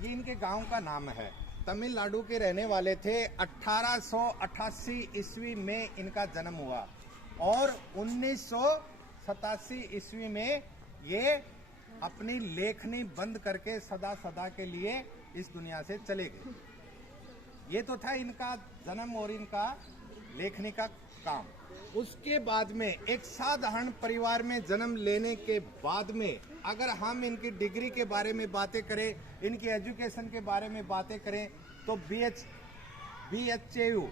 ये इनके गांव का नाम है। तमिलनाडु के रहने वाले थे। 1888 ईस्वी में इनका जन्म हुआ और 1987 ईस्वी में ये अपनी लेखनी बंद करके सदा सदा के लिए इस दुनिया से चले गए। ये तो था इनका जन्म और इनका लेखनी का काम। उसके बाद में एक साधारण परिवार में जन्म लेने के बाद में अगर हम इनकी डिग्री के बारे में बातें करें, इनकी एजुकेशन के बारे में बातें करें, तो BHU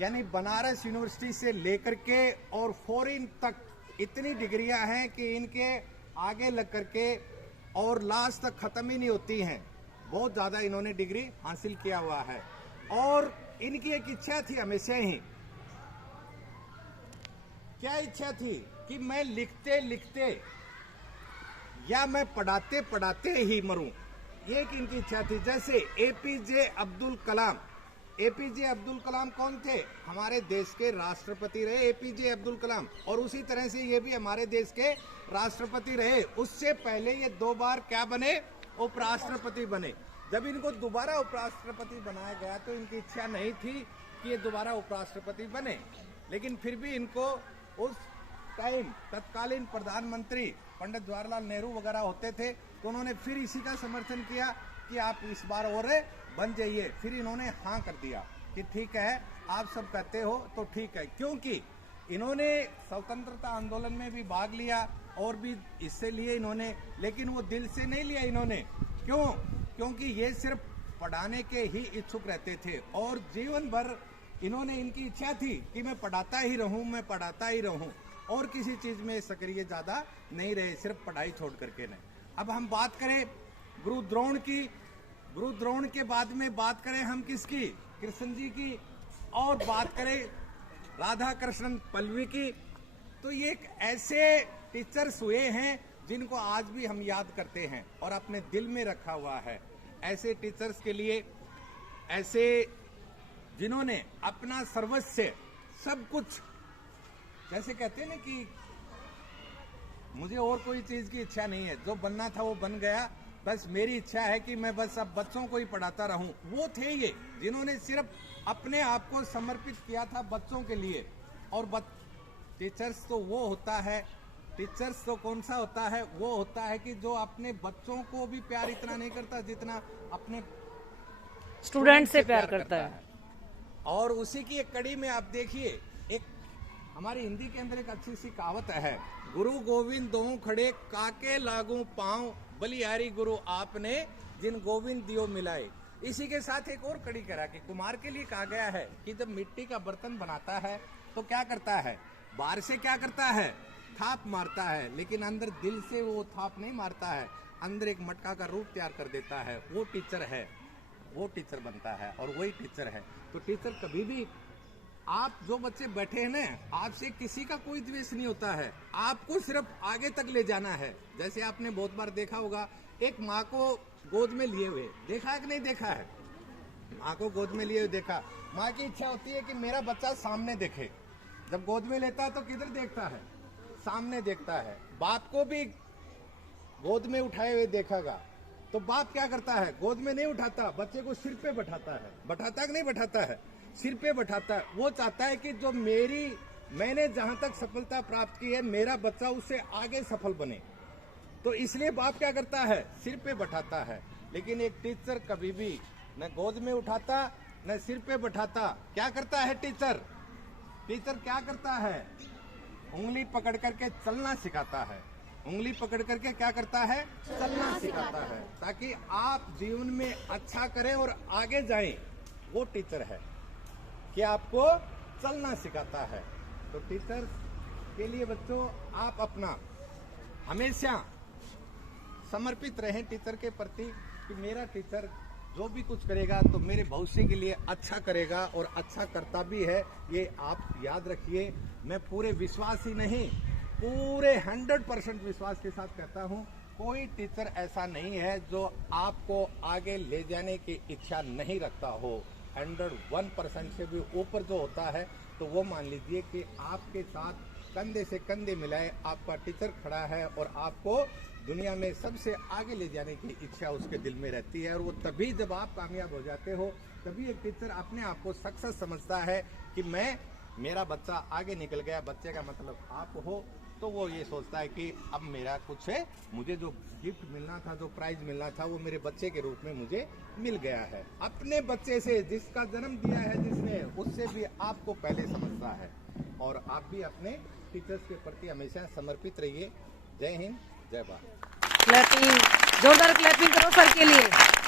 यानी बनारस यूनिवर्सिटी से लेकर के और फॉरेन तक इतनी डिग्रियां हैं कि इनके आगे लग करके और लास्ट तक खत्म ही नहीं होती हैं। बहुत ज्यादा इन्होंने डिग्री हासिल किया हुआ है। और इनकी एक इच्छा थी हमेशा ही, क्या इच्छा थी कि मैं लिखते लिखते या मैं पढ़ाते पढ़ाते ही मरूं। ये एक इनकी इच्छा थी। जैसे APJ अब्दुल कलाम। APJ अब्दुल कलाम कौन थे? हमारे देश के राष्ट्रपति रहे APJ अब्दुल कलाम। और उसी तरह से ये भी हमारे देश के राष्ट्रपति रहे। उससे पहले ये 2 बार क्या बने? उपराष्ट्रपति बने। जब इनको दोबारा उपराष्ट्रपति बनाया गया तो इनकी इच्छा नहीं थी कि ये दोबारा उपराष्ट्रपति बने, लेकिन फिर भी इनको उस टाइम तत्कालीन प्रधानमंत्री पंडित जवाहरलाल नेहरू वगैरह होते थे, तो उन्होंने फिर इसी का समर्थन किया कि आप इस बार और बन जाइए। फिर इन्होंने हाँ कर दिया कि ठीक है, आप सब कहते हो तो ठीक है, क्योंकि इन्होंने स्वतंत्रता आंदोलन में भी भाग लिया और भी हिस्से लिए इन्होंने, लेकिन वो दिल से नहीं लिया इन्होंने। क्यों? क्योंकि ये सिर्फ पढ़ाने के ही इच्छुक रहते थे और जीवन भर इन्होंने, इनकी इच्छा थी कि मैं पढ़ाता ही रहूं, मैं पढ़ाता ही रहूं, और किसी चीज में सक्रिय ज्यादा नहीं रहे, सिर्फ पढ़ाई छोड़ करके नहीं। अब हम बात करें गुरु द्रोण की। गुरु द्रोण के बाद में बात करें हम किसकी? कृष्ण जी की। और बात करें राधा कृष्णन पल्लवी की। तो ये एक ऐसे टीचर्स हुए हैं जिनको आज भी हम याद करते हैं और अपने दिल में रखा हुआ है। ऐसे टीचर्स के लिए, ऐसे जिन्होंने अपना सर्वस्व सब कुछ, जैसे कहते हैं ना कि मुझे और कोई चीज की इच्छा नहीं है, जो बनना था वो बन गया, बस मेरी इच्छा है कि मैं बस अब बच्चों को ही पढ़ाता रहूं। वो थे ये जिन्होंने सिर्फ अपने आप को समर्पित किया था बच्चों के लिए। और टीचर्स तो वो होता है, टीचर्स तो कौन सा होता है? वो होता है कि जो अपने बच्चों को भी प्यार इतना नहीं करता जितना अपने स्टूडेंट से प्यार करता है। और उसी की एक कड़ी में आप देखिए, एक हमारी हिंदी के अंदर एक अच्छी सी कहावत है, गुरु गोविंद दोनों खड़े काके लागू पांव, बलिहारी गुरु आपने जिन गोविंद दियो मिलाए। इसी के साथ एक और कड़ी करा कि कुम्हार के लिए कहा गया है कि जब मिट्टी का बर्तन बनाता है तो क्या करता है? बाहर से क्या करता है? थाप मारता है, लेकिन अंदर दिल से वो थाप नहीं मारता है, अंदर एक मटका का रूप तैयार कर देता है। वो टीचर है, वो टीचर बनता है और वही टीचर है। तो टीचर कभी भी, आप जो बच्चे बैठे हैं ना, आपसे किसी का कोई द्वेष नहीं होता है, आपको सिर्फ आगे तक ले जाना है। जैसे आपने बहुत बार देखा होगा, एक माँ को गोद में लिए हुए देखा है कि नहीं देखा है? माँ को गोद में लिए हुए देखा। माँ की इच्छा होती है कि मेरा बच्चा सामने देखे। जब गोद में लेता है तो किधर देखता है? सामने देखता है। बाप को भी गोद में उठाए हुए देखेगा तो बाप क्या करता है? गोद में नहीं उठाता, बच्चे को सिर पे बैठाता है। बैठाता कि नहीं बैठाता है? सिर पे बैठाता है। वो चाहता है कि जो मैंने जहां तक सफलता प्राप्त की है, मेरा बच्चा उससे आगे सफल बने। तो इसलिए बाप क्या करता है? सिर पे बैठाता है। लेकिन एक टीचर कभी भी न गोद में उठाता न सिर पे बैठाता। क्या करता है टीचर? टीचर क्या करता है? उंगली पकड़ करके चलना सिखाता है। उंगली पकड़ करके क्या करता है? चलना सिखाता है, ताकि आप जीवन में अच्छा करें और आगे जाएं। वो टीचर है कि आपको चलना सिखाता है। तो टीचर के लिए बच्चों, आप अपना हमेशा समर्पित रहें टीचर के प्रति कि मेरा टीचर जो भी कुछ करेगा तो मेरे भविष्य के लिए अच्छा करेगा और अच्छा करता भी है। ये आप याद रखिए। मैं पूरे विश्वास ही नहीं, पूरे 100% विश्वास के साथ कहता हूँ, कोई टीचर ऐसा नहीं है जो आपको आगे ले जाने की इच्छा नहीं रखता हो। 101% से भी ऊपर जो होता है, तो वो मान लीजिए कि आपके साथ कंधे से कंधे मिलाए आपका टीचर खड़ा है और आपको दुनिया में सबसे आगे ले जाने की इच्छा उसके दिल में रहती है। और वो तभी जब आप कामयाब हो जाते हो, तभी एक टीचर अपने आप को सक्सेस समझता है कि मेरा बच्चा आगे निकल गया। बच्चे का मतलब आप हो, तो वो ये सोचता है कि अब मेरा कुछ है, मुझे जो गिफ्ट मिलना था, जो प्राइज मिलना था, वो मेरे बच्चे के रूप में मुझे मिल गया है। अपने बच्चे से, जिसका जन्म दिया है जिसने, उससे भी आपको पहले समझता है। और आप भी अपने टीचर्स के प्रति हमेशा समर्पित रहिए। जय हिंद, जय भारत। क्लैपिंग, जोरदार क्लैपिंग करो सर के लिए।